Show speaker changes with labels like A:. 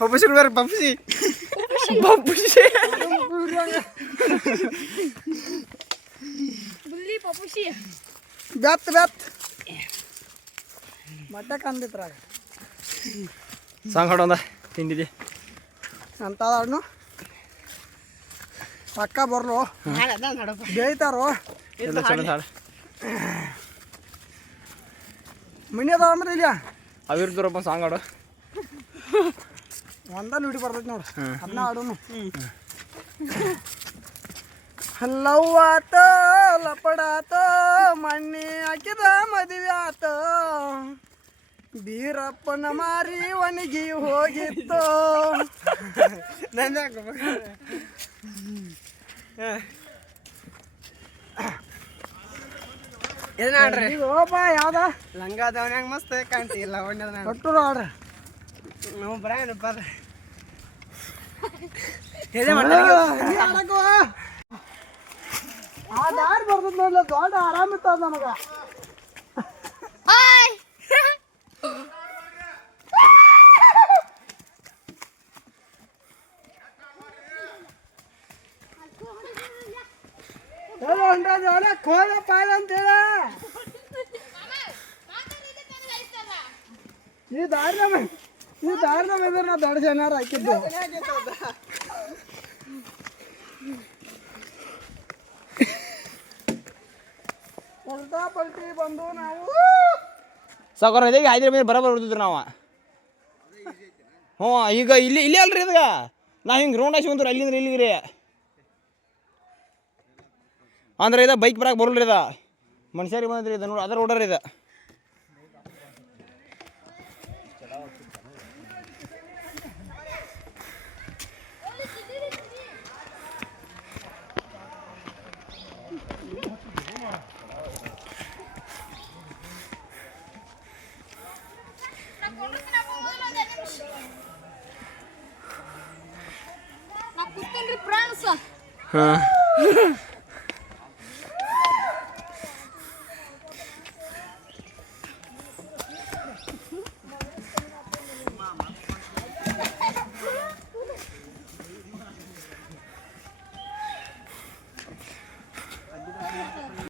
A: ಪಪ್ಪುಸಿ ಕೊಡ್ಬೇರ ಪಪ್ಪುಸಿ ಪಪ್ಪುಸಿ
B: ಬುಲ್ಲಿ ಪಪುಷಿ
C: ಬೆತ್ ಬೆತ್ ಮೊಟ್ಟೆ ಕಂದಿತ್ರಾಗ
A: ಸಾಂಗ್ ಹಾಡೋಂದ ತಿಂದಿದ್ದಿ
C: ಅಂತ ಹಣ್ಣು ಪಕ್ಕ ಬರ್ಲು ಬೇಯ್ತಾರೋ
A: ಎಲ್ಲ ಚಲೋ ಹಾಡು
C: ಮನಿ ಅದಾವ ಅಂದ್ರೆ ಇಲ್ಲ
A: ಅವಿರ್ದೂರಪ್ಪ ಸಾಂಗ್ ಹಾಡು
C: ಒಂದ ನುಡಿ ಬರ್ತೈತಿ ನೋಡು. ಅದನ್ನ ಆಡೋನು ಲವ್ ಆತ ಲಪಡಾತ ಮಣ್ಣಿ ಹಾಕಿದ ಮದುವೆ ಆತ. ಬೀರಪ್ಪನ ಮಾರಿ ಒಣಗಿ ಹೋಗಿತ್ತು.
A: ಇದನ್ನ ಆಡ್ರಿ
C: ಓಪ ಯಾವ್ದ?
A: ಲಂಗ ಅದಾವನ್ಯಾಗ ಮಸ್ತ್ ಕಾಣ್ತಿಲ್ಲ ಒಣ್ಣದ
C: ಕೊಟ್ಟರು ಆಡ್ರಿ
A: ನಾವು ಬರ ಬರ್ರಿ
C: ಆ ದಾರಿ ಬರ್ತದ ನೋಡ್ಲ ದೊಡ್ಡ ಆರಾಮ ಇರ್ತದ ನಮಗ
B: ಹಾಯ್
C: ಹೇಳು ಹೊಂಟದ ಒಳ್ಳೆ ಕೋಲ ಪಾಲ ಅಂತೇಳ ಈ ದಾರಿ ನಮ್ಮ ಈ ದಾರದ ಮೇಲೆ ನಾ ದೊಡ್ಡ ಜನಾರ ಹಾಕಿದ್ದು. ಪಲ್ಟಿ ಬಂದು ನಾವು
A: ಸಾವುಕಾರ, ಇದೇ ಐದರ ಮೇಲೆ ಹೊಡ್ತಿದ್ರು ನಾವು. ಹ್ಞೂ, ಈಗ ಇಲ್ಲಿ ಇಲ್ಲೇ ಅಲ್ರಿ ಇದಾಗ. ನಾ ಹಿಂಗೆ ರೌಂಡ್ ಹಾಕಿ ಬಂದ್ರೆ, ಅಲ್ಲಿಂದ್ರೆ ಇಲ್ಲಿಗೆ ರೀ ಅಂದ್ರೆ ಇದ ಬೈಕ್ ಬರಕ್ಕೆ ಬರಲ್ರಿ ಇದ. ಮನುಷ್ಯರಿಗೆ ಬಂದ್ರಿ ಇದು ನೋಡಿ, ಅದರ ಓಡರ್ ಇದು. Huh.